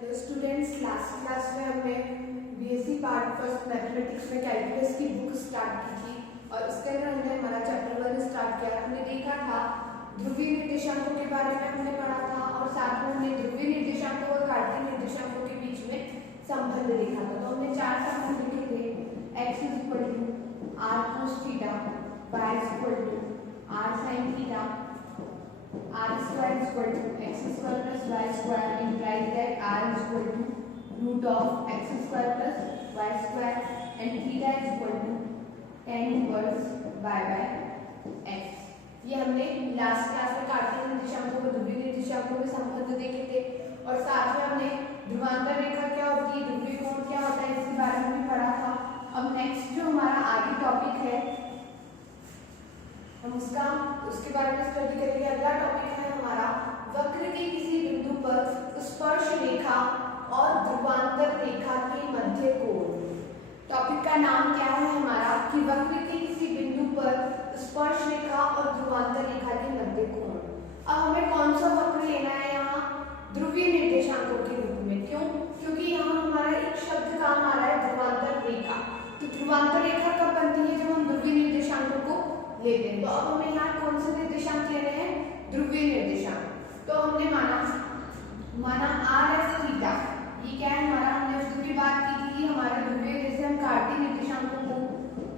Hello students, last class में हमने BSc part first mathematics में कैलकुलस की बुक स्टार्ट की थी और उसके अंदर हमने हमारा चैप्टर 1 स्टार्ट किया। हमने देखा था ध्रुवीय निर्देशांकों के बारे में हमने पढ़ा था और साथ में हमने ध्रुवीय निर्देशांकों और कार्तीय निर्देशांकों के बीच में संबंध देखा था। तो हमने चार संबंध लिखे थे, x = r cos theta, y = r sin theta, r² = x² + y² implies that r = √x² + y² and theta = tan inverse y/x। ये हमने लास्ट क्लास में कार्तीय निर्देशांकों और ध्रुवीय निर्देशांकों में संबंध देखे थे और साथ में हमने ध्रुवांतर रेखा क्या होती है, ध्रुवीय कोण क्या होता है, इसके बारे में भी पढ़ा था। अब नेक्स्ट जो हमारा आगे टॉपिक है हम उसके बारे में स्टडी करेंगे। अगला टॉपिक है हमारा वक्र के किसी बिंदु पर स्पर्श रेखा और ध्रुवांतर रेखा के मध्य कोण। टॉपिक का नाम क्या है हमारा कि वक्र के किसी बिंदु पर स्पर्श रेखा और ध्रुवांतर रेखा के मध्य कोण। अब हमें कौन सा वक्र लेना है यहाँ, ध्रुवीय निर्देशांकों के रूप में। क्यों? क्योंकि यहाँ हमारा एक शब्द काम आ रहा है ध्रुवांतर रेखा। तो ध्रुवांतर रेखा कब बनती है, जब हम ध्रुवीय निर्देशांकों को लेते हैं। तो अब हमें यहाँ कौन से निर्देशांक लेने हैं, ध्रुवीय निर्देशांक। तो हमने माना RF थीटा, ये क्या है हमारा, हमने उसकी भी बात की थी कि हमारे ध्रुवीय जैसे हम कार्तीय निर्देशांकों को,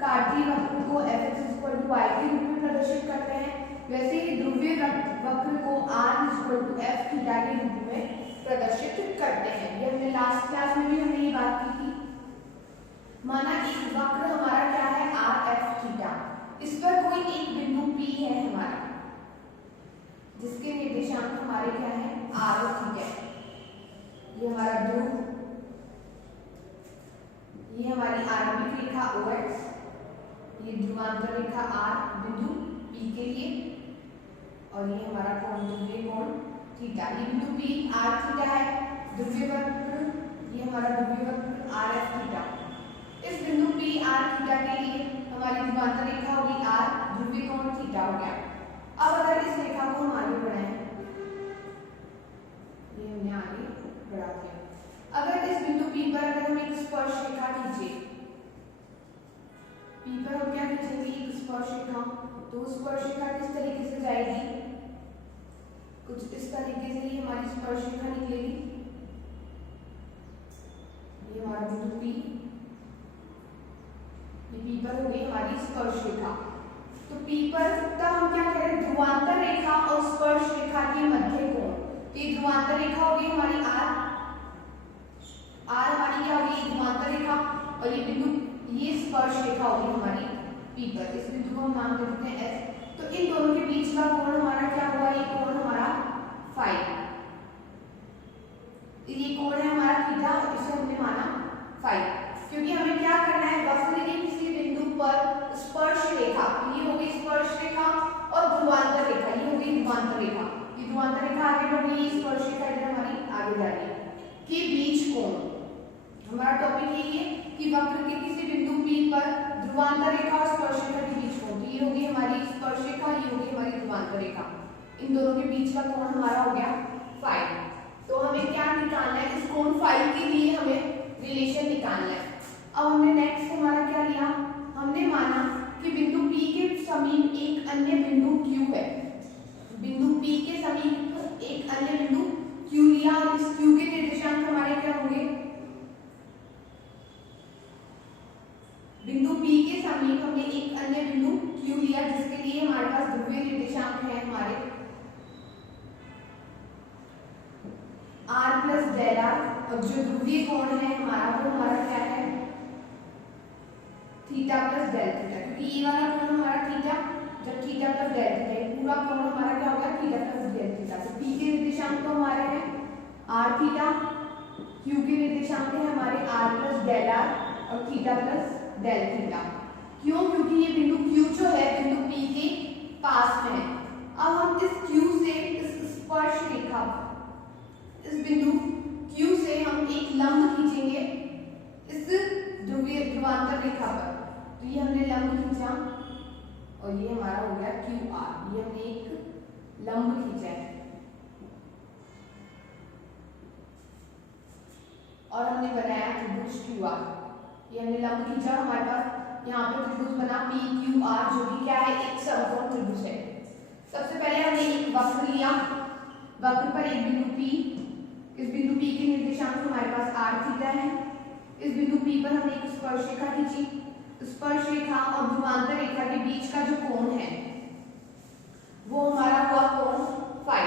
कार्तीय वक्र को fx = y के रूप में प्रदर्शित करते हैं, वैसे ही ध्रुवीय वक्र को r = f थीटा के रूप में प्रदर्शित करते हैं। ये हमने लास्ट क्लास में भी हमने ये बात की थी। माना एक वक्र हमारा क्या है RF थीटा, इस पर कोई एक बिंदु P है हमारा जिसके निर्देशांक हमारे क्या है r और थीटा। ये हमारा ध्रुव, ये हमारी आरंभिक रेखा OX, ये ध्रुवांतर रेखा R बिंदु P के लिए और ये हमारा कोण ध्रुवीय कोण थीटा। ये बिंदु P r थीटा है, ध्रुवीय वक्र ये हमारा ध्रुवीय वक्र RF थीटा। इस बिंदु P r थीटा के लिए हमारी ध्रुवांतर रेखा होगी r, ध्रुवीय कोण थीटा हो गया। अब अगर इस रेखा को हम आगे बढ़ाएं, ये हमने आगे बढ़ा दिया। अगर इस बिंदु P पर अगर हम एक स्पर्श रेखा खींचे, P पर हम क्या खींचेंगे, एक स्पर्श रेखा। तो स्पर्श रेखा किस तरीके से जाएगी, कुछ इस तरीके से ही हमारी स्पर्श रेखा निकलेगी। ये हमारा बिंदु P, ये P पर होगी हमारी स्पर्श रेखा। तो P पर तब हम क्या करें, ध्रुवांतर रेखा और स्पर्श रेखा के मध्य कोण। तो ये ध्रुवांतर रेखा होगी हमारी R हमारी क्या होगी ध्रुवांतर रेखा और ये बिंदु, ये स्पर्श रेखा होगी हमारी P पर। इस बिंदु को हम नाम दे देते हैं S। तो इन दोनों के बीच का कोण हमारा क्या हुआ, ये कोण हमारा फाई। ये कोण है हमारा थीटा, इसे हमने माना फाई। क्योंकि हमें क्या करना है, वक्र के किसी बिंदु पर स्पर्श रेखा, ये होगी स्पर्श रेखा और ध्रुवांतर रेखा, ये होगी ध्रुवांतर रेखा। ये ध्रुवांतर रेखा आगे बढ़ रही है, स्पर्श रेखा इधर हमारी आगे जा रही है, के बीच कोण। हमारा टॉपिक यही है कि वक्र के किसी बिंदु P पर ध्रुवांतर रेखा और स्पर्श रेखा के बीच कोण। तो ये होगी हमारी स्पर्श रेखा, ये होगी हमारी ध्रुवांतर रेखा। इन दोनों के बीच का कोण हमारा हो गया फाई। तो हमें क्या निकालना है, इस कोण फाई के लिए हमें रिलेशन निकालना है। अब हमने नेक्स्ट हमारा क्या लिया, हमने माना कि बिंदु P के समीप एक अन्य बिंदु Q है। बिंदु P के समीप एक अन्य बिंदु Q लिया और इस Q के निर्देशांक हमारे क्या होंगे, बिंदु P के समीप हमने एक अन्य बिंदु Q लिया जिसके लिए हमारे पास ध्रुवीय निर्देशांक है हमारे r + डेल r। और जो ध्रुवीय कोण है हमारा वो हमारा क्या है थीटा + डेल थीटा। क्योंकि ये वाला कोण हमारा थीटा, जब थीटा + डेल थीटा, ये पूरा कोण हमारा क्या होगा थीटा + डेल थीटा। तो P के निर्देशांक तो हमारे हैं r थीटा, Q के निर्देशांक है हमारे r + डेल r और थीटा + डेल थीटा। क्यों? क्योंकि ये बिंदु Q जो है बिंदु P के पास में है। अब हम इस Q से इस स्पर्श रेखा, इस बिंदु Q से हम एक लंब खींचेंगे इस ध्रुवांतर रेखा पर। तो ये हमने लंब खींचा और ये हमारा हो गया QR, ये हमने एक लंब खींचा है। और हमने बनाया त्रिभुज QR। ये हमने लंब खींचा, हमारे पास यहाँ पे त्रिभुज बना PQR, जो कि क्या है, एक समकोण त्रिभुज है। सबसे पहले हमने एक वक्र लिया, वक्र पर एक बिंदु P, इस बिंदु P के निर्देशांक हमारे पास r थीटा है। इस बिंदु P पर हमने एक स्पर्श रेखा खींची, स्पर्श रेखा और ध्रुवांतर रेखा के बीच का जो कोण है वो हमारा हुआ कोण फाई।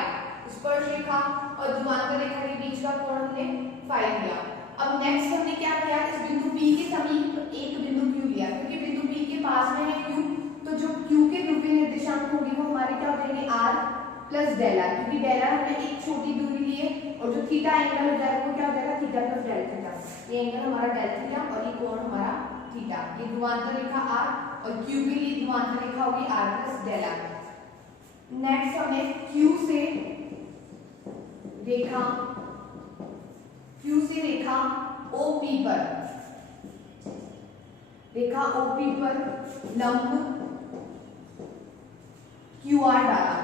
स्पर्श रेखा और ध्रुवांतर रेखा के बीच का कोण हमने फाई लिया। अब नेक्स्ट हमने क्या किया, इस बिंदु P के समीप एक बिंदु Q लिया, क्योंकि बिंदु P के पास में है Q, तो जो Q के ध्रुवीय निर्देशांक होंगे वो हमारे क्या हो जाएंगे, r प्लस डेल r, क्योंकि डेल r हमने एक छोटी दूरी ली है और जो थीटा एंगल हो जाएगा वो क्या हो जाएगा, थीटा प्लस डेल थीटा। ये एंगल हमारा डेल थीटा और ये कोण हमारा थीटा। ये ध्रुवांतर रेखा r और Q के लिए ध्रुवांतर रेखा होगी r plus del r। Next हमने Q से रेखा OP पर लंब QR डाला।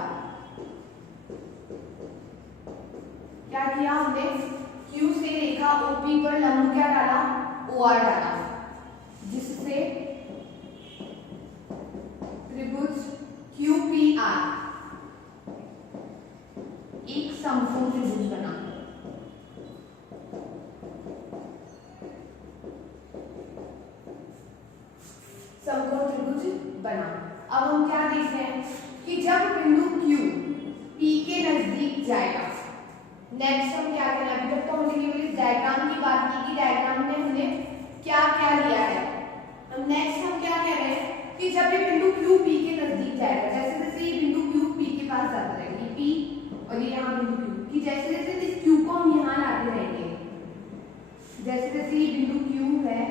क्या किया हमने, Q से रेखा OP पर लंब क्या डाला, OR डाला, जिससे त्रिभुज QPR एक समकोण त्रिभुज बना। समकोण त्रिभुज बना। अब हम क्या देख रहे हैं कि जब बिंदु Q P के नजदीक जाएगा, नेक्स्ट हम क्या करना है, अभी तक तो हमने केवल इस डायग्राम की बात की कि डायग्राम में हमने क्या क्या लिया है। अब नेक्स्ट हम क्या कह रहे हैं कि जब ये बिंदु Q P के नजदीक जाएगा, जैसे जैसे ये बिंदु Q P के पास जाता रहेगा, ये P और ये यहाँ बिंदु Q, कि जैसे जैसे इस Q को हम यहाँ लाते रहेंगे, जैसे जैसे ये बिंदु Q है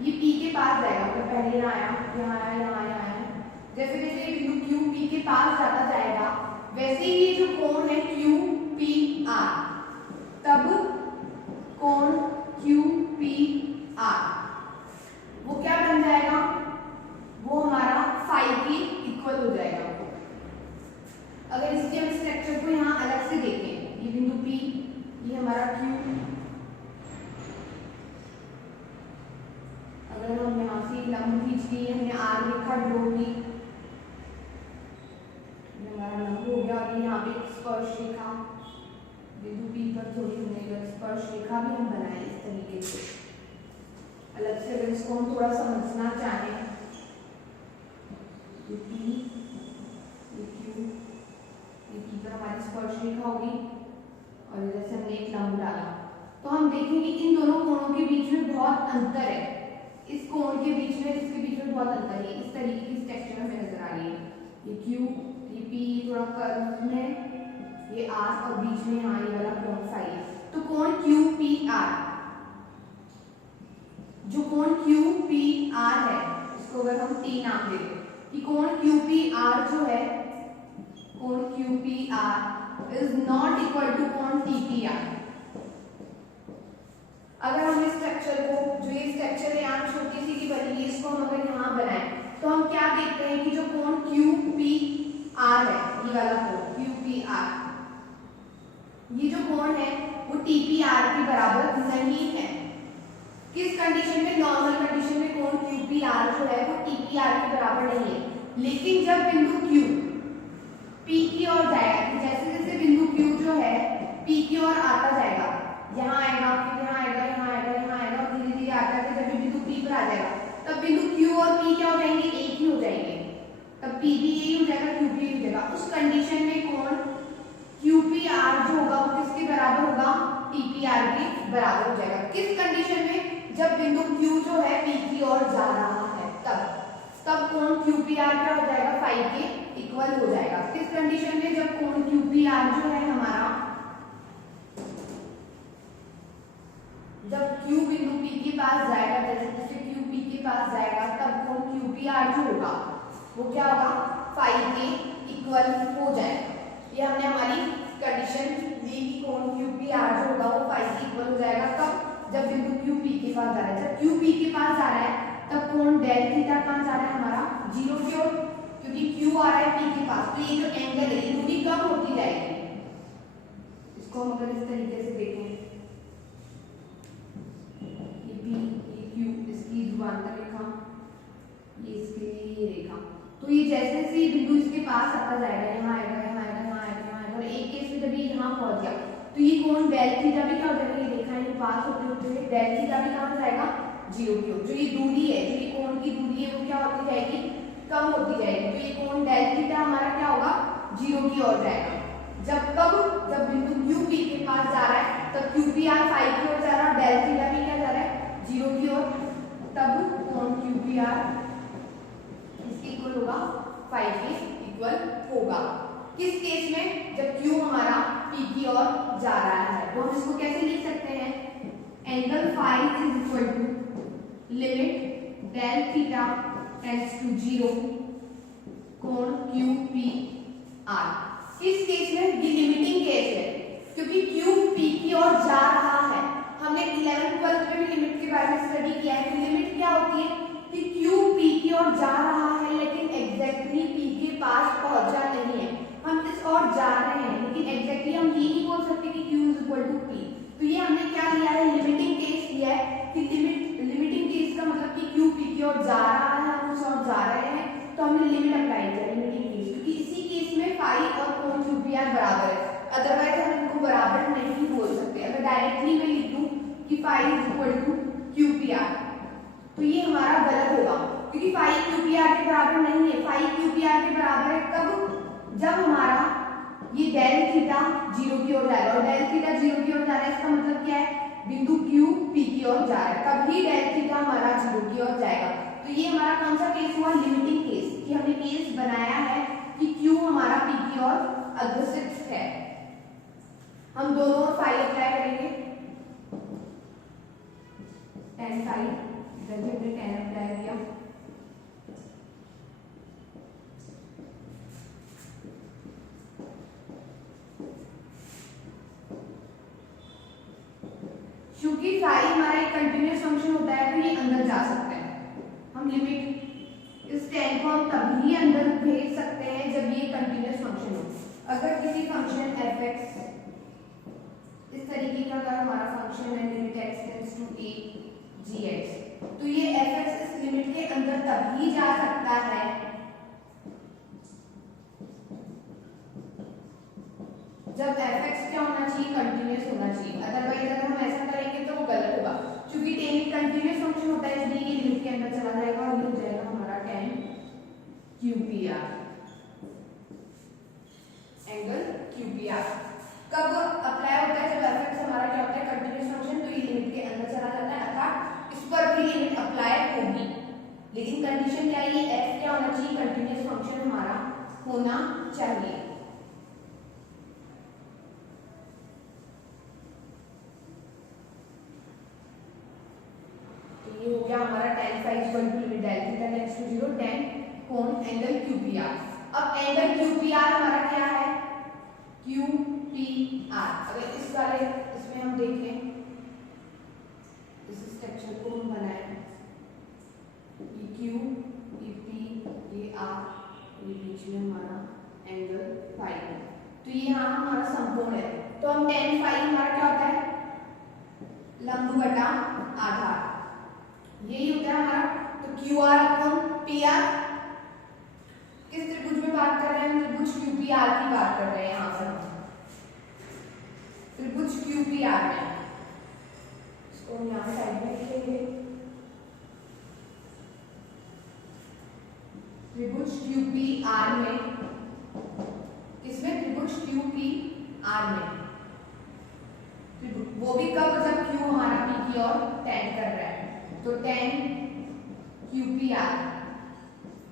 ये P के पास जाएगा, मतलब पहले यहाँ आया, यहाँ आया, यहाँ आया, यहाँ आया, जैसे जैसे ये बिंदु Q P के पास जाता जाएगा, वैसे ही ये जो कोण है QPR, तब कोण QPR वो क्या बन जाएगा, वो हमारा फाई के इक्वल हो जाएगा। अगर इसके हम स्ट्रक्चर को यहाँ अलग से देखें, ये बिंदु P, ये हमारा Q, अगर हम यहाँ से लंब खींच लिए, हमने R रेखा ड्रॉ की, हमारा लंब हो गया, और यहाँ पे स्पर्श रेखा बिंदु P पर थोड़ी हमने स्पर्श रेखा भी हम बनाए इस तरीके से अलग से। अगर इसको हम थोड़ा समझना चाहें, ये P, ये Q, ये P पर हमारी स्पर्श रेखा होगी और जैसे हमने एक लंब डाला, तो हम देखेंगे इन दोनों कोणों के बीच में बहुत अंतर है। इस कोण के बीच में, इसके बीच में बहुत अंतर है। इस तरीके की स्ट्रक्चर हमें नजर आ रही है, ये Q, ये P थोड़ा कर्व में, ये R और बीच में यहाँ ये वाला कोण फाई है। तो कोण QPR, जो कोण QPR है, इसको अगर हम T नाम देते कि कोण QPR जो है, कोण QPR is not equal to कोण TPR। अगर हम इस स्ट्रक्चर को, जो ये स्ट्रक्चर है यहाँ छोटी सी की बनी है, इसको हम अगर यहाँ बनाएं तो हम क्या देखते हैं कि जो कोण QPR है, ये वाला कोण QPR, ये जो कोण है वो TPR के बराबर नहीं है। किस कंडीशन में, नॉर्मल कंडीशन में कोण QPR जो है वो TPR के बराबर नहीं है। लेकिन जब बिंदु Q P की ओर जाएगा, जैसे जैसे बिंदु Q जो है P की ओर आता जाएगा, यहाँ आएगा, फिर यहाँ आएगा, यहाँ आएगा, यहाँ आएगा, और धीरे धीरे आता है, जब बिंदु P पर आ जाएगा तब बिंदु Q और P क्या हो जाएंगे, एक ही हो जाएंगे, तब P भी यही हो जाएगा, Q भी हो जाएगा। उस कंडीशन में कोण QPR जो होगा वो किसके बराबर होगा, TPR के बराबर हो जाएगा। किस कंडीशन में, जब बिंदु Q जो है P की ओर जा रहा है, तब कोण QPR क्या हो जाएगा, फाई के इक्वल हो जाएगा। किस कंडीशन में, जब कोण QPR जो है हमारा, जब Q बिंदु P के पास जाएगा, जैसे जैसे Q P के पास जाएगा, तब कोण QPR जो होगा वो क्या होगा, फाई के इक्वल हो जाएगा। ये हमने हमारी कंडीशन ली कि कोण QPR जो होगा वो फाई के इक्वल हो जाएगा। कब, जब बिंदु Q P के पास जा रहा है। जब Q P के पास जा रहा है तब कोण डेल थीटा कहाँ जा रहा है हमारा, 0 की ओर, क्योंकि Q आ रहा है P के पास, तो ये जो एंगल है ये दूरी कम होती जाएगी। इसको हम अगर इस तरीके से देखें, जब ये यहाँ पहुंच गया तो ये कोण डेल थीटा भी क्या हो जाएगा, ये देखा है पास होते होते हुए डेल थीटा भी कहाँ जाएगा, 0 की ओर। जो ये दूरी है, जो ये कोण की दूरी है वो क्या होती जाएगी, कम होती जाएगी। तो ये कोण डेल थीटा हमारा क्या होगा, 0 की ओर जाएगा। जब बिंदु क्यू पी के पास जा रहा है तब क्यू पी आर फाई की ओर जा रहा है और डेल थीटा भी क्या जा रहा है, 0 की ओर। तब कोण क्यू पी आर इसके इक्वल होगा, फाई के इक्वल होगा। किस केस में, जब क्यू हमारा पी की ओर जा रहा है। तो हम इसको कैसे लिख सकते हैं, angle phi is equal to limit del theta tends to 0 कोण क्यू पी आर। इस केस में ये लिमिटिंग केस है क्योंकि क्यू पी की ओर जा रहा है। हमने 11th 12th में भी लिमिट के बारे में स्टडी किया है कि लिमिट क्या होती है कि क्यू पी की ओर जा रहा है लेकिन एग्जैक्टली पी के पास पहुंचा नहीं है। हम इस ओर जा रहे हैं लेकिन एग्जैक्टली हम ये नहीं बोल सकते कि Q is equal to P. तो ये हमने क्या लिया है, लिमिटिंग केस लिया है कि लिमिटिंग केस का मतलब कि क्यू पी की ओर जा रहा है, हम उस ओर जा रहे हैं तो हमने लिमिट अप्लाई किया लिमिटिंग केस, क्योंकि इसी केस में फाई और कोण क्यू पी आर बराबर है। अदरवाइज हम इनको बराबर नहीं बोल सकते। अगर डायरेक्टली मैं लिख दूं कि phi is equal to Q P R तो ये हमारा गलत होगा क्योंकि फाई क्यू पी आर के बराबर नहीं है। फाई क्यू पी आर के बराबर है कब, जब हमारा ये डेल थीटा 0 की ओर जाएगा और डेल थीटा 0 की ओर जा रहा है इसका मतलब क्या है, बिंदु क्यू पी की ओर जा रहा है, तभी डेल थीटा हमारा 0 की ओर जाएगा। तो ये हमारा कौन सा केस हुआ, लिमिटिंग केस, कि हमने केस बनाया है कि क्यू हमारा पी की ओर अग्रसित है। हम दोनों ओर फाई अप्लाई करेंगे, tan फाई, इधर भी हमने tan अप्लाई किया, क्योंकि फाई हमारा एक कंटिन्यूअस फंक्शन होता है तो ये अंदर जा सकता है। हम लिमिट इस tan को हम तभी अंदर भेज सकते हैं जब ये कंटिन्यूअस फंक्शन हो। अगर किसी फंक्शन f(x) इस तरीके का अगर हमारा फंक्शन है limit x tends to a gx तो ये f(x) इस लिमिट के अंदर तभी जा सकता है जब f(x) क्या होना चाहिए, कंटिन्यूअस होना चाहिए। अदरवाइज अगर हम ऐसा करेंगे तो वो गलत होगा क्योंकि tan एक कंटिन्यूअस फंक्शन होता है इसलिए ये लिमिट के अंदर चला जाएगा और ये हो जाएगा हमारा tan QPR, एंगल QPR। कब अप्लाई होता है, जब f(x) हमारा क्या होता है, कंटिन्यूअस फंक्शन, तो ये लिमिट के अंदर चला जाता है अर्थात इस पर भी लिमिट अप्लाई होगी। लेकिन कंडीशन क्या है, ये f क्या होना चाहिए, कंटिन्यूअस फंक्शन हमारा होना चाहिए। ये हो गया हमारा tan phi equal to limit del theta tends to 0 tan कोण एंगल QPR। अब एंगल QPR हमारा क्या है, QPR। अगर इस वाले इसमें हम देखें, इस स्ट्रक्चर को हम बनाएं, ये Q, ये P, ये R, ये बीच में हमारा एंगल फाई है। तो ये यहाँ हमारा समकोण है तो हम tan फाई हमारा क्या होता है, लंब बटा आधार, यही होता है हमारा। तो QR अपॉन PR, किस त्रिभुज में बात कर रहे हैं, त्रिभुज QPR की बात कर रहे हैं। यहाँ पर त्रिभुज QPR में, इसको हम यहाँ साइड में लिखेंगे, त्रिभुज QPR में, किसमें, त्रिभुज QPR में, वो भी कब, जब Q हमारा P की ओर टेंड कर रहा है। तो tan QPR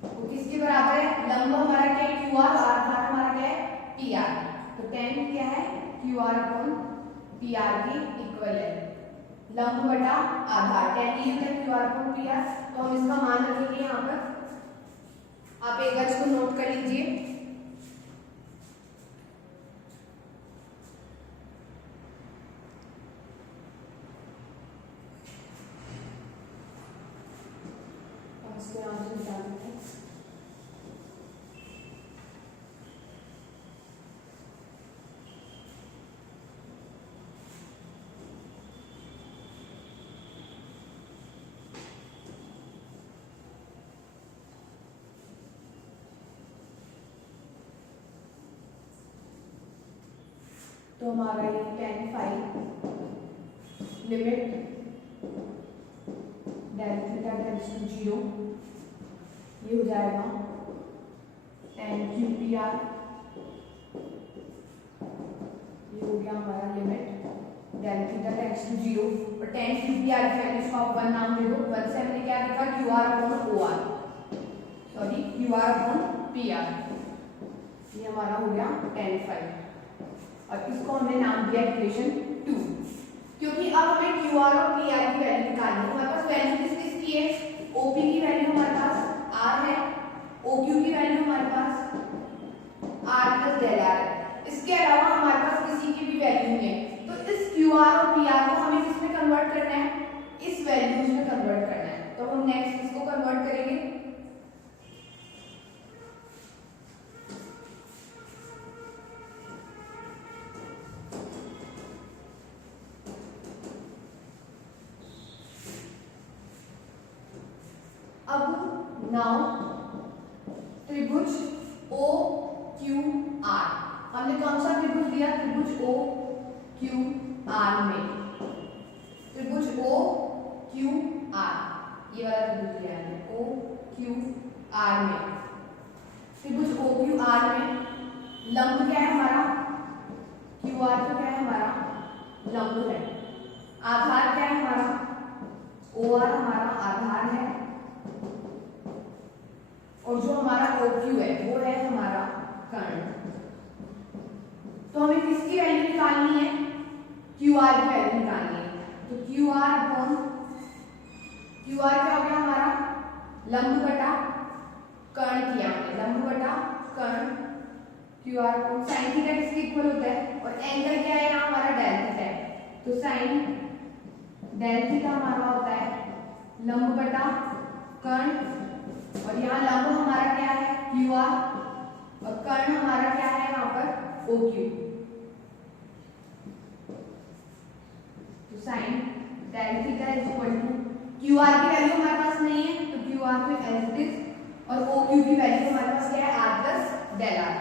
वो किसके बराबर है, लंब हमारा क्या है QR और आधार हमारा क्या है PR। तो tan क्या है, QR अपॉन PR के इक्वल है, लंब बटा आधार, tan ये होता है QR अपॉन PR। तो हम इसका मान रखेंगे यहाँ पर, आप एक बार इसको नोट कर लीजिए। इसको यहाँ से निकाल देते हैं। तो हमारा ये tan phi limit del theta tends to 0 ये हो जाएगा tan क्यू पी आर, ये हो गया हमारा limit del theta tends to 0 और tan क्यू पी आर की वैल्यू को आप 1 नाम दे दो। 1 से हमने क्या लिखा Q R upon O R, sorry Q R upon P R, ये हमारा हो गया tan phi और इसको हमने नाम दिया इक्वेशन 2। क्योंकि अब हमें क्यू आर और पी आर की वैल्यू निकालनी है। हमारे पास वैल्यू किसकी है, ओपी की वैल्यू हमारे पास आर है, ओक्यू की वैल्यू हमारे पास आर प्लस डेल आर है। इसके अलावा हमारे पास किसी की भी वैल्यू नहीं है, तो इस क्यू आर और पी आर को हमें किसमें कन्वर्ट करना है, इस वैल्यूज में कन्वर्ट करना है। तो हम नेक्स्ट इसको कन्वर्ट करेंगे। अब नाउ त्रिभुज ओ क्यू आर, हमने कौन सा त्रिभुज लिया, त्रिभुज ओ क्यू आर में, त्रिभुज ओ क्यू आर ये वाला त्रिभुज लिया है ओ क्यू आर में। त्रिभुज ओ क्यू आर में लंब क्या है हमारा, क्यू आर तो क्या है हमारा लंब है, आधार क्या है हमारा ओ आर हमारा आधार है, और जो हमारा OQ है वो है हमारा कर्ण। तो हमें किसकी वैल्यू निकालनी है, QR की वैल्यू निकालनी है। तो QR अपॉन QR क्या हो गया हमारा लंब बटा कर्ण किया हमने, लंब बटा कर्ण QR अपॉन साइन थीटा किसके इक्वल होता है, और एंगल क्या है यहाँ हमारा डेल थीटा है, तो साइन डेल थीटा हमारा होता है लंब बटा कर्ण, और यहाँ लंब हमारा क्या है क्यू आर और कर्ण हमारा क्या है यहाँ पर ओ क्यू। तो sine del theta is equal to Q R की वैल्यू हमारे पास नहीं है तो क्यू आर में एज इट इज, और ओ क्यू की वैल्यू हमारे पास क्या है आर प्लस डेल आर।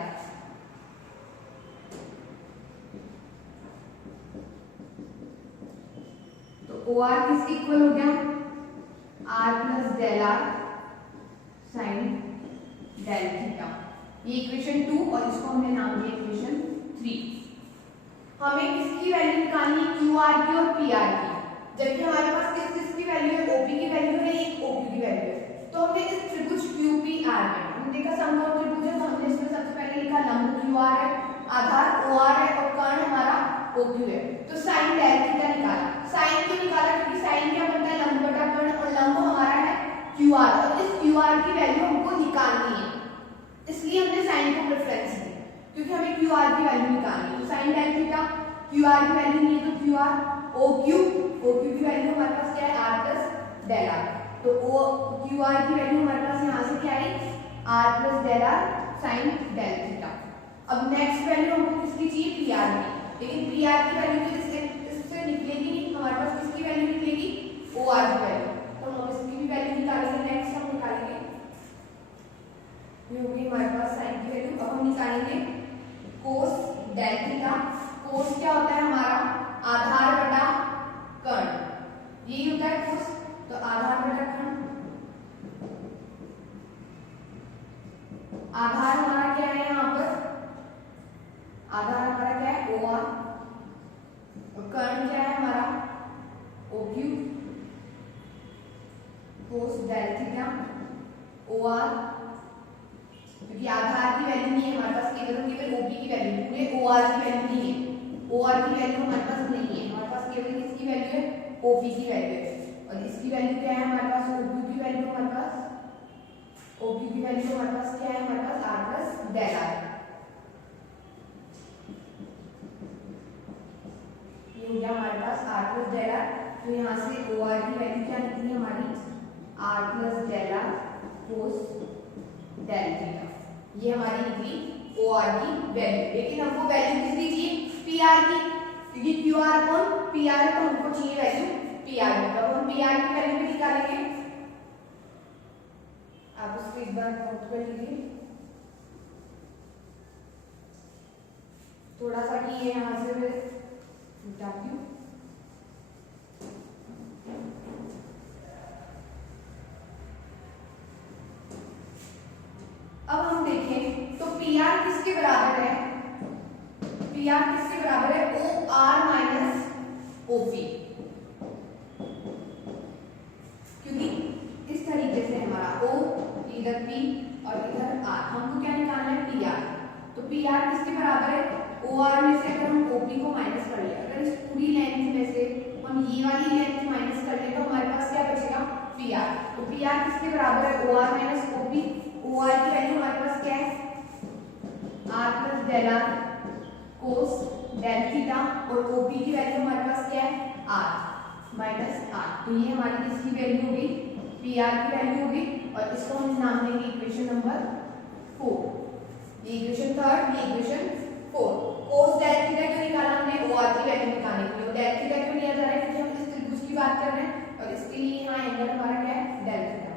तो ओ आर किसके इक्वल हो गया R plus del are sine del theta, ये इक्वेशन 2 और इसको हमने नाम दिया इक्वेशन 3। हमें किसकी वैल्यू निकालनी है क्यू आर की और पी आर की, जबकि हमारे पास किसकी वैल्यू है ओपी की वैल्यू है, एक ओक्यू की वैल्यू है। तो हमने इस त्रिभुज क्यू पी आर में हमने देखा समकोण त्रिभुज है, तो हमने इसमें सबसे पहले लिखा लंब क्यू आर है, आधार ओ आर है और कर्ण हमारा ओक्यू है। तो साइन डेल थीटा निकाला, साइन क्यों निकाला, क्योंकि साइन क्या बनता है लंब बटा कर्ण, और लंब हमारा है क्यू आर, और इस क्यू आर की वैल्यू हमको निकालनी है, इसलिए हमने साइन को प्रेफरेंस दी, क्योंकि हमें क्यू आर की वैल्यू निकालनी है। तो sine del theta Q R की वैल्यू नहीं है तो क्यू आर ओ क्यू की वैल्यू हमारे पास क्या है आर प्लस डेल आर, तो ओ क्यू आर की वैल्यू हमारे पास यहाँ से क्या आई R plus del are sine del theta. अब नेक्स्ट वैल्यू हमको किसकी चाहिए पी आर की, लेकिन पी आर की वैल्यू तो इससे निकलेगी नहीं, हमारे पास किसकी वैल्यू निकलेगी ओ आर की वैल्यू, तो हम इसकी भी वैल्यू निकालेंगे। नेक्स्ट हम निकालेंगे ये होगी हमारे पास साइन की वैल्यू। अब हम निकालेंगे कोस डेल थीटा, कोस क्या होता है हमारा आधार बटा कर्ण, यही होता है कोस, तो आधार बटा कर्ण, आधार हमारा क्या है यहाँ पर आधार हमारा क्या है ओ आर, और कर्ण क्या है हमारा ओ क्यू, कोस डेल थीटा ओ आर, क्योंकि आधार की वैल्यू नहीं है हमारे पास, केवल ओपी की वैल्यू, पूरे ओ आर की वैल्यू नहीं है, ओ आर की वैल्यू हमारे पास नहीं है, हमारे पास केवल किसकी वैल्यू है ओपी की वैल्यू है, और इसकी वैल्यू क्या है हमारे पास ओक्यू की वैल्यू, हमारे पास ओक्यू की वैल्यू हमारे पास क्या है हमारे पास आर प्लस डेल आर, ये हो गया हमारे पास आर प्लस डेल आर। तो यहाँ से ओ आर की वैल्यू क्या निकली हमारी R plus del are cos del theta, ये हमारी निकली ओ आर की वैल्यू। लेकिन हमको वैल्यू किसकी चाहिए पी आर की, क्योंकि Q R upon P are है तो हमको चाहिए वैल्यू पी आर की। तो हम पी आर की वैल्यू भी निकालेंगे, आप उसको एक बार नोट कर लीजिए। तो थोड़ा सा कि ये यहाँ से मैं मिटाती हूँ। अब हम देखें तो पी आर किसके बराबर है, पी आर किसके बराबर है, ओ आर माइनस ओपी, क्योंकि इस तरीके से हमारा ओ इधर पी और इधर आर, हमको क्या निकालना है, पी आर। तो पी आर किसके बराबर है, ओ आर में से अगर हम ओपी को माइनस कर ले, अगर इस पूरी लेंथ में से हम ये वाली लेंथ माइनस कर ले तो हमारे पास क्या बचेगा, पी आर। तो पी आर किसके बराबर है, O R minus OP. O R की वैल्यू हमारे पास क्या है, R plus del are cos del theta, और ओपी की वैल्यू हमारे पास क्या है, आर माइनस आर। तो ये हमारी किसकी वैल्यू होगी, पी आर की वैल्यू होगी, और इसको हम नाम देंगे इक्वेशन नंबर 4, ये इक्वेशन 3, ये इक्वेशन 4। कोस डेल थीटा क्यों निकाला हमने, ओ आर की वैल्यू निकालने के लिए। डेल थीटा क्यों लिया जा रहा है, क्योंकि हम इस त्रिभुज की बात कर रहे हैं, और इसके लिए यहाँ एंगल हमारा क्या है, डेल थीटा।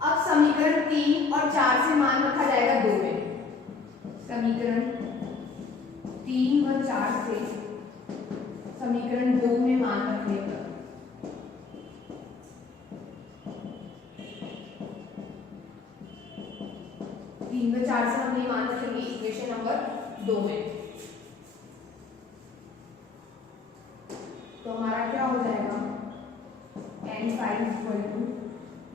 अब समीकरण 3 और 4 से मान रखा जाएगा 2 में, समीकरण 3 और 4 से समीकरण 2 में मान रखने पर तीन व 4 से हमने मान रखेंगे इक्वेशन नंबर 2 में। तो हमारा क्या हो जाएगा, n5 equal to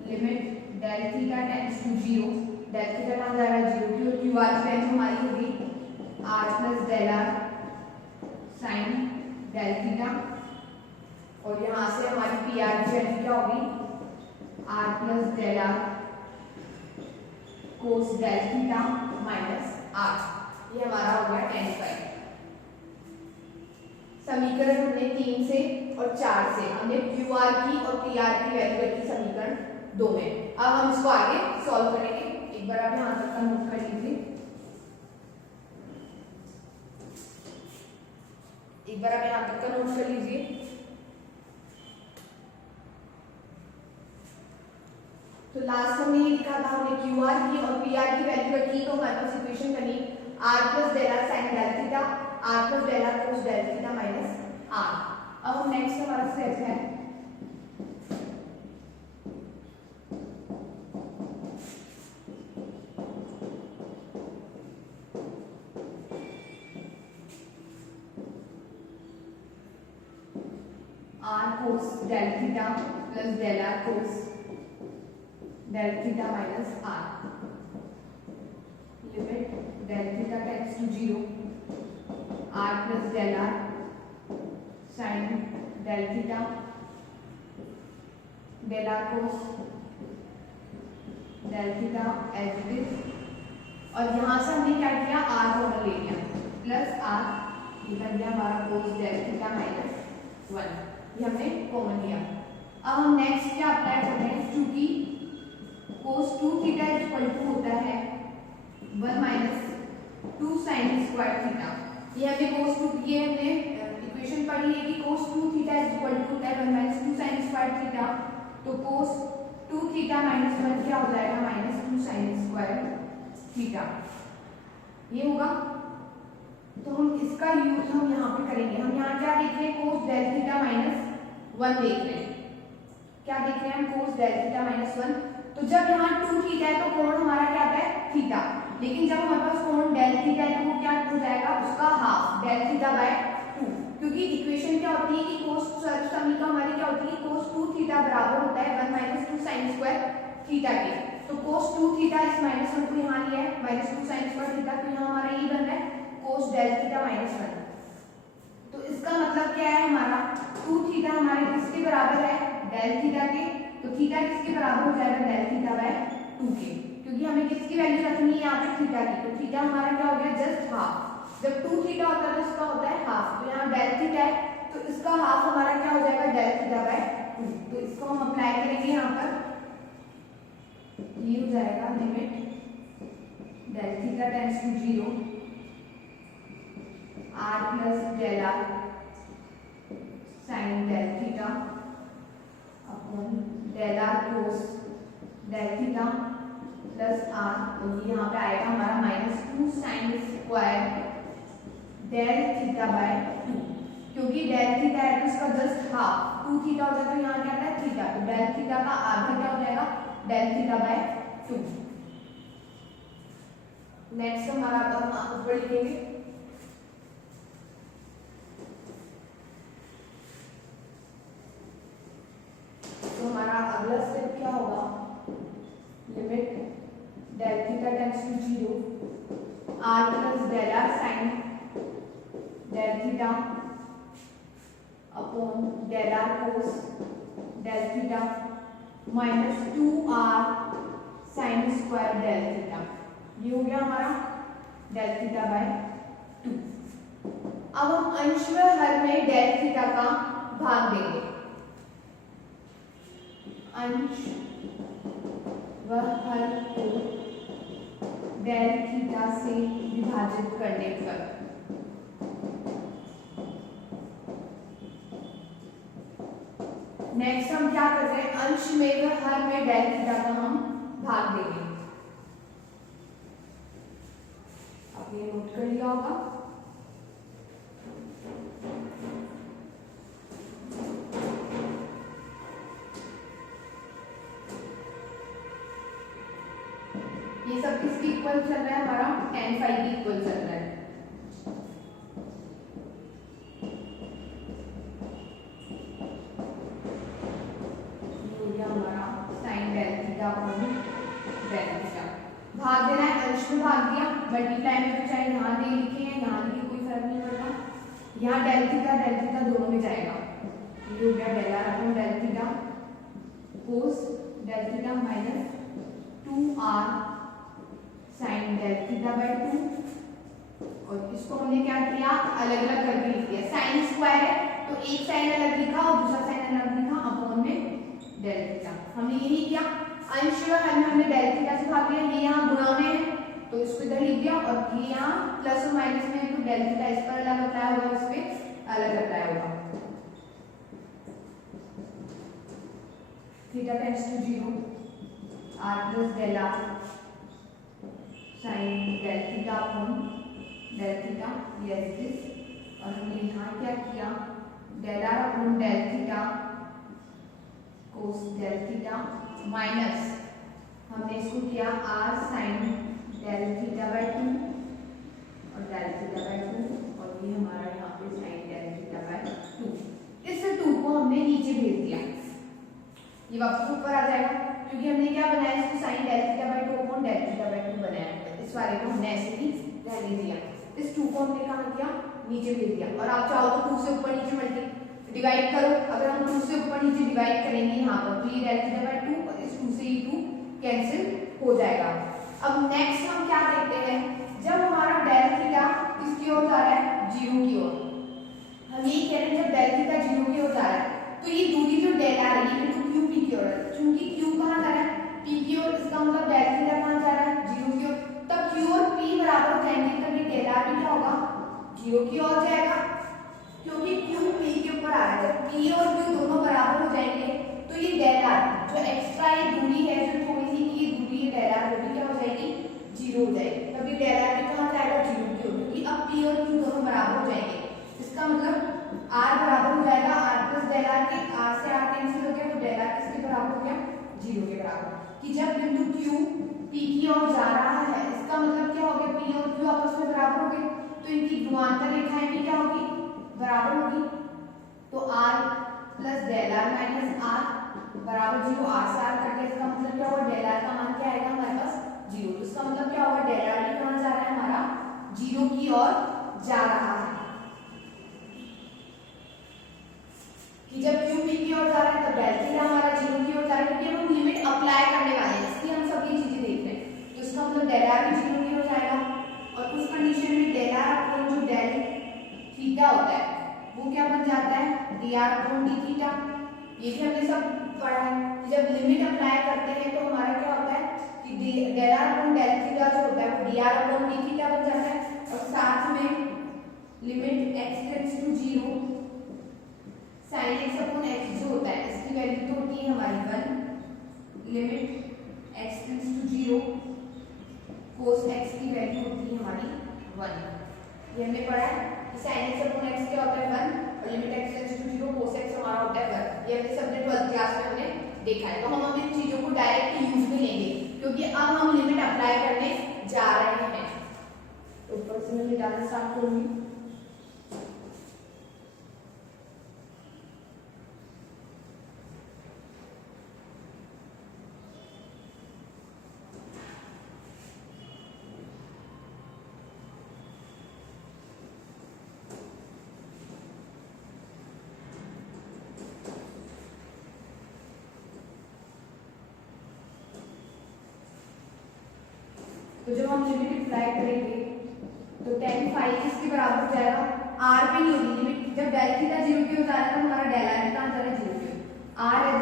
limit del theta tends to 0, del theta कहाँ जाएगा 0 की, और क्यू आर की वैल्यू हमारी होगी R plus del are sine del theta, और यहाँ से हमारी पी आर की वैल्यू क्या होगी, R plus del are cos del theta minus R. ये हमारा हो गया n5। समीकरण हमने 3 से और 4 से हमने क्यू आर की और पी आर की वैल्यू रखी समीकरण 2 में। अब हम इसको आगे सॉल्व करेंगे। एक बार आप यहाँ तक का नोट कर लीजिए, एक बार आप यहाँ तक का नोट कर लीजिए। तो लास्ट हमने ये लिखा था, हमने क्यू आर की और पी आर की वैल्यू रखी, तो हमारे पास इक्वेशन बनी R plus del are sine del theta, R plus del are cos del theta minus R. अब हम नेक्स्ट हमारा स्टेप है R cos del theta plus del are cos del theta minus R, limit del theta tends to 0, are plus del are sine del theta del are cos del theta as it is, और यहाँ से हमने क्या किया, are common ले लिया, plus are बन गया हमारा कोस डेल थीटा माइनस 1, ये हमने कॉमन लिया। अब हम नेक्स्ट क्या अप्लाई कर रहे हैं, चूंकि कोस 2 थीटा इक्वल टू होता है 1 माइनस 2 साइन स्क्वायर थीटा, ये हमने कोस 2, ये हमने इक्वेशन पढ़ी है कि कोस 2 थीटा इक्वल टू होता है 1 माइनस 2 साइन स्क्वायर थीटा, तो कोस 2 थीटा माइनस 1 क्या हो जाएगा, माइनस 2 साइन स्क्वायर थीटा, ये होगा। तो हम इसका यूज हम यहाँ पे करेंगे। हम यहाँ क्या देख रहे हैं, कोस डेल थीटा माइनस 1 देख रहे हैं, क्या देख रहे हैं हम, कोस डेल थीटा माइनस 1। तो जब यहाँ 2 थीटा है तो कोण हमारा क्या है, थीटा, लेकिन जब हमारे पास कोण डेल थीटा है तो वो क्या हो जाएगा, उसका हाफ डेल थीटा बाय 2, क्योंकि इक्वेशन क्या होती है कि कोस समीकरण हमारी क्या होती है, कोस 2 थीटा बराबर होता है 1 माइनस 2 साइन स्क्वायर थीटा के। तो कोस 2 थीटा इस माइनस 1 को यहाँ लिया है, माइनस 2 साइन स्क्वायर थीटा, तो यहाँ हमारा ये बन रहा है कोस डेल थीटा माइनस 1। तो इसका मतलब क्या है, हमारा 2 थीटा हमारे किसके बराबर है, डेल थीटा के, तो थीटा किसके बराबर हो जाएगा, डेल थीटा बाय 2 के, क्योंकि हमें किसकी वैल्यू रखनी है यहाँ पे, थीटा की। तो थीटा हमारा क्या हो गया, जस्ट हाफ। जब 2 थीटा होता है तो इसका होता है हाफ, तो यहाँ डेल थीटा है तो इसका हाफ हमारा क्या हो जाएगा, डेल थीटा बाय 2। तो इसको हम अप्लाई करेंगे यहाँ पर, ये हो जाएगा limit del theta tends to 0, are plus del are sine del theta upon del are cos del theta plus R, तो ये यहाँ पे आएगा हमारा -2 sine square del theta by 2, क्योंकि डेल थीटा है तो इसका जस्ट हाफ 2 थीटा हो जाता है, तो यहाँ क्या आता है थीटा, तो डेल थीटा का आधा क्या हो जाएगा डेल थीटा बाय 2। नेक्स्ट हमारा हम ऊपर लिखेंगे, तो हमारा अगला स्टेप क्या होगा, limit del theta tends to 0 are plus del are sine del theta upon del are cos del theta -2r sine square del theta, ये हो गया हमारा डेल थीटा बाय 2। अब हम अंश व हर में डेल थीटा का भाग देंगे, अंश व हर को डेल थीटा से विभाजित करने पर नेक्स्ट हम क्या कर रहे हैं, अंश में व हर में डेल थीटा का हम भाग देंगे। आपने नोट कर लिया होगा, ये सब किसके इक्वल चल रहा है, हमारा tan phi के इक्वल चल रहा है। हमारा sin del theta upon del theta, भाग देना है, अंश में भाग दिया, मल्टीप्लाई में तो चाहे यहाँ दे लिखे हैं यहाँ लिखे कोई फर्क नहीं पड़ता, यहाँ डेल थीटा दोनों में जाएगा, ये हो गया del r upon del theta cos del theta -2r sine del theta by 2, और इसको हमने क्या किया अलग अलग करके लिख दिया, साइन स्क्वायर है तो एक साइन अलग लिखा और दूसरा साइन अलग लिखा, अपॉन में डेल थीटा, हमने यही किया। अंश व हर में हमने डेल थीटा से भाग लिया, ये यहाँ गुणा में है तो इसको इधर लिख दिया, और ये यहाँ प्लस और माइनस में है तो डेल थीटा इस पर अलग बताया होगा, इस पे अलग बताया होगा। Theta tends to 0 are plus del are sine del theta upon del theta, ये दिस, और हमने यहाँ क्या किया del r upon del theta cos del theta minus हमने इसको किया r sine del theta by 2 और डेल थीटा बाय 2, और ये हमारा यहाँ पे साइन डेल थीटा बाय 2, इस 2 को हमने नीचे भेज दिया, ये वापस ऊपर आ जाएगा, क्योंकि हमने क्या बनाया इसको sine del theta by 2 upon del theta by 2 बनाया, इस वाले को हमने ऐसे ही रहने दिया, इस 2 को हमने कहाँ किया नीचे भेज दिया, और आप चाहो तो 2 से ऊपर नीचे डिवाइड करो, अगर हम 2 से ऊपर नीचे डिवाइड करेंगे यहाँ पर तो ये डेल थीटा बाय 2 और इस 2 से ये 2 कैंसिल हो जाएगा। अब नेक्स्ट हम क्या देखते हैं, जब हमारा डेल थीटा किसकी ओर जा रहा है 0 की ओर, हम यही कह रहे हैं जब डेल थीटा 0 की ओर जा रहा है तो ये दूरी जो डेल आ रही है तो क्यू पी की ओर है, क्योंकि क्यू कहाँ जा रहा है पी की ओर, इसका मतलब डेल थीटा कहाँ जा रहा है 0 की ओर, तब क्यू और पी बराबर हो जाएंगे, तब ये डेल आर भी क्या होगा 0 की ओर जाएगा, क्योंकि क्यू पी के ऊपर आ रहा है, जब पी और क्यू दोनों बराबर हो जाएंगे तो ये डेल आर जो एक्स्ट्रा ये दूरी है जो थोड़ी सी की ये दूरी है डेल आर वो भी क्या हो जाएगी 0 हो जाएगी, तभी डेल आर भी कहाँ जाएगा 0 की ओर, क्योंकि अब पी और क्यू दोनों बराबर हो जाएंगे, इसका मतलब आर बराबर हो जाएगा आर प्लस डेल आर के, आर से आर कैंसिल हो गया तो डेल आर किसके बराबर हो गया 0 के बराबर, कि जब बिंदु क्यू पी की ओर जा रहा है इसका मतलब क्या हो गया पी और क्यू आपस में बराबर हो गए, तो इनकी ध्रुवांतर रेखाएं भी क्या होगी बराबर होगी, तो r plus del r minus r बराबर 0, आर से आर कट गया, इसका मतलब क्या होगा डेल आर का मान क्या आएगा हमारे पास 0, तो इसका मतलब क्या होगा डेल आर भी कहाँ जा रहा है हमारा 0 की ओर जा रहा है, कि जब क्यू पी की ओर जा रहा है तब डेल थीटा हमारा 0 की ओर जा रहा है, क्योंकि हम लिमिट अप्लाई करने वाले हैं इसलिए हम सब ये चीजें देख रहे हैं, तो इसका मतलब डेल आर भी 0 की ओर जाएगा, और उस कंडीशन में डेल आर अपॉन जो डेल थीटा होता है वो क्या बन जाता है dr अपॉन d थीटा, ये भी हमने सब पढ़ा है, जब लिमिट अप्लाई करते हैं तो हमारा क्या होता है कि del r upon del theta जो होता है वो dr अपॉन d थीटा बन जाता है, और साथ में limit x tends to 0 sin x upon x जो होता है इसकी वैल्यू तो होती है हमारी 1, limit x tends to 0 cos x की वैल्यू होती है हमारी 1। ये हमने पढ़ा है कि sin x अपॉन x क्या होता है 1 और limit x tends to 0 cos x हमारा होता है 1। ये हमने सबने 12th क्लास में हमने देखा है। तो हम इन चीजों को डायरेक्ट यूज में लेंगे क्योंकि अब हम लिमिट अप्लाई करने जा रहे हैं। तो ऊपर से मैं मिटाना स्टार्ट करूंगी। तो जब हम लिमिट अप्लाई करेंगे तो tan फाई इसके बराबर हो जाएगा r पे नहीं होगी लिमिट। जब डेल थीटा 0 की हो जा रहा है तो हमारा डेल r कहां जा रहा है 0 की। r एज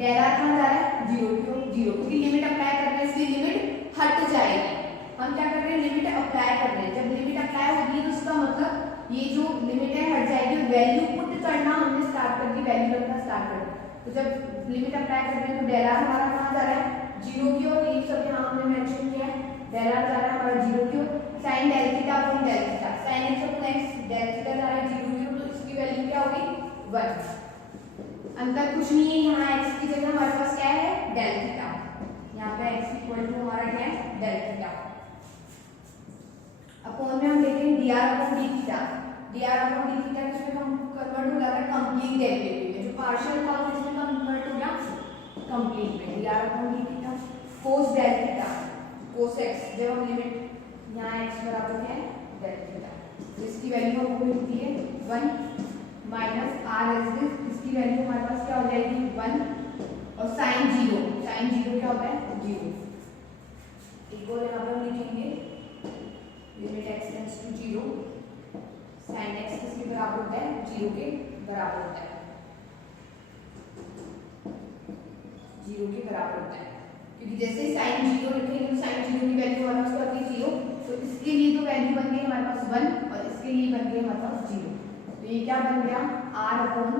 डेल r कहां जा रहा है 0 की, क्योंकि लिमिट अप्लाई कर रहे हैं इसलिए लिमिट हट जाएगी। हम क्या कर रहे हैं लिमिट अप्लाई कर रहे हैं। जब लिमिट अप्लाई होगी तो उसका मतलब ये जो लिमिट है हट जाएगी। वैल्यू पुट करना हमने स्टार्ट कर दी, वैल्यू रखना स्टार्ट कर दी। तो जब लिमिट अप्लाई कर रहे हैं तो डेल r हमारा कहां जा रहा है 0 की ओर। ये सब यहाँ हमने मेंशन किया है। डेल r जा रहा है हमारा 0 की ओर। sin del theta upon del theta sin x upon x del theta जा रहा है 0 की ओर, तो इसकी वैल्यू क्या होगी 1। अंतर कुछ नहीं है, यहाँ x की जगह हमारे पास क्या है डेल थीटा। यहाँ पे x इक्वल टू हमारा क्या है डेल थीटा। अपॉन में हम देखेंगे dr upon d theta. dr upon d theta किसमें हम कन्वर्ट हो जाता है कंप्लीट डेरिवेटिव में। जो पार्शियल था वो किसमें कन्वर्ट हो गया कंप्लीट में। dr upon d theta cos del theta cos x जब हम लिमिट यहाँ x बराबर है डेल थीटा तो इसकी वैल्यू हमको मिलती है 1 माइनस r एज दिस। इसकी वैल्यू हमारे पास क्या हो जाएगी 1 और sin 0 क्या होता है 0। इक्वल यहाँ पर हम लिखेंगे limit x tends to 0 sin x किसके बराबर होता है 0 के बराबर होता है, 0 के बराबर होता है। क्योंकि जैसे sin 0 लिखेंगे तो sin 0 की वैल्यू हमारे पास क्या होती है 0। तो इसके लिए तो वैल्यू बन गई हमारे पास 1 और इसके लिए बन गई हमारे पास 0। तो ये क्या बन गया r upon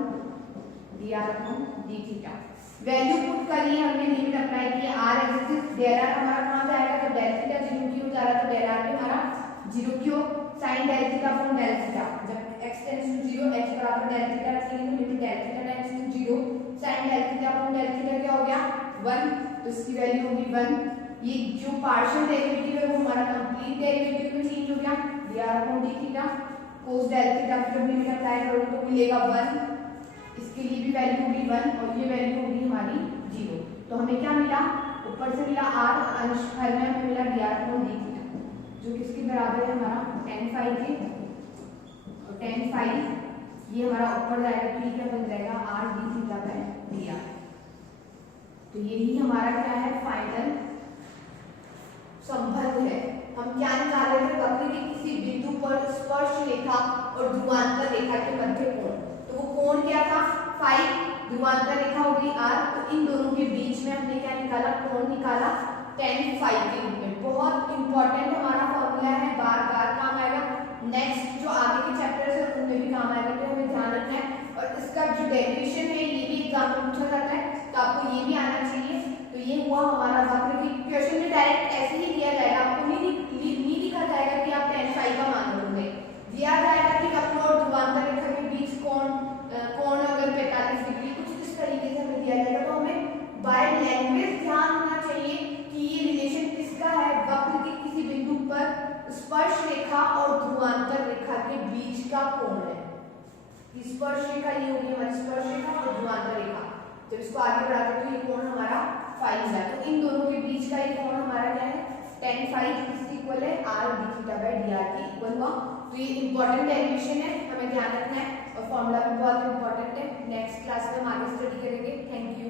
d theta. Value put करी हमने लिमिट अप्लाई की r एक्सिस डेल r हमारा कहां जाएगा तो डेल थीटा 0 की हो जा रहा है तो डेल r भी हमारा 0 की हो। sin del theta upon del theta जब x टेंड्स टू 0 x बराबर डेल थीटा रखेंगे तो limit del theta tends to 0 sin del theta upon del theta क्या हो गया 1। तो इसकी वैल्यू होगी 1। ये जो पार्शियल डेरिवेटिव है वो हमारा कंप्लीट डेरिवेटिव में चेंज हो गया dr upon d theta cos del theta जब लिमिट अप्लाई करोगे तो मिलेगा 1। इसके लिए भी वैल्यू होगी 1 और ये वैल्यू होगी हमारी 0। तो हमें क्या मिला ऊपर से मिला r, अंश हर में हमें मिला dr अपॉन d थीटा जो किसके बराबर है हमारा tan फाई के। और tan फाई ये हमारा ऊपर जाएगा तो ये क्या बन जाएगा r d theta by dr। तो यही हमारा क्या है फाइनल संबंध है। हम क्या निकाल रहे थे वक्र के किसी बिंदु पर स्पर्श रेखा और ध्रुवांतर रेखा के मध्य कोण। तो वो कोण क्या था फाई, ध्रुवांतर रेखा होगी r। तो इन दोनों के बीच में हमने क्या निकाला कोण निकाला tan फाई के रूप में। बहुत इंपॉर्टेंट हमारा फॉर्मूला है, बार बार काम आएगा। नेक्स्ट जो आगे के चैप्टर्स है उनमें भी काम आएगा तो हमें ध्यान रखना है। और इसका जो डेरिवेशन है ये भी एग्जाम में पूछा जाता है तो आपको ये भी आना चाहिए। तो ये हुआ हमारा वक्र की क्वेश्चन में डायरेक्ट ऐसे ही दिया जाएगा, आपको नहीं लिखा जाएगा कि आप tan फाई का मान ढूंढेंगे। दिया जाएगा कि वक्र और ध्रुवांतर रेखा के बीच कोण अगर 45 डिग्री कुछ इस तरीके से हमें दिया जाएगा। तो हमें बाय लैंग्वेज ध्यान होना चाहिए कि ये रिलेशन किसका है वक्र के किसी बिंदु पर स्पर्श रेखा और ध्रुवांतर रेखा के बीच का कोण है। स्पर्श रेखा ये होगी हमारी स्पर्श रेखा और ध्रुवांतर रेखा। जब इसको आगे बढ़ाते हैं तो ये कोण हमारा फाई है। तो इन दोनों के बीच का ये कोण हमारा क्या है tan फाई किसके इक्वल है r d theta by dr के इक्वल हुआ। तो ये इंपॉर्टेंट डेरिवेशन है, हमें ध्यान रखना है और फॉर्मूला भी बहुत इंपॉर्टेंट है। नेक्स्ट क्लास में हम आगे स्टडी करेंगे। Thank you.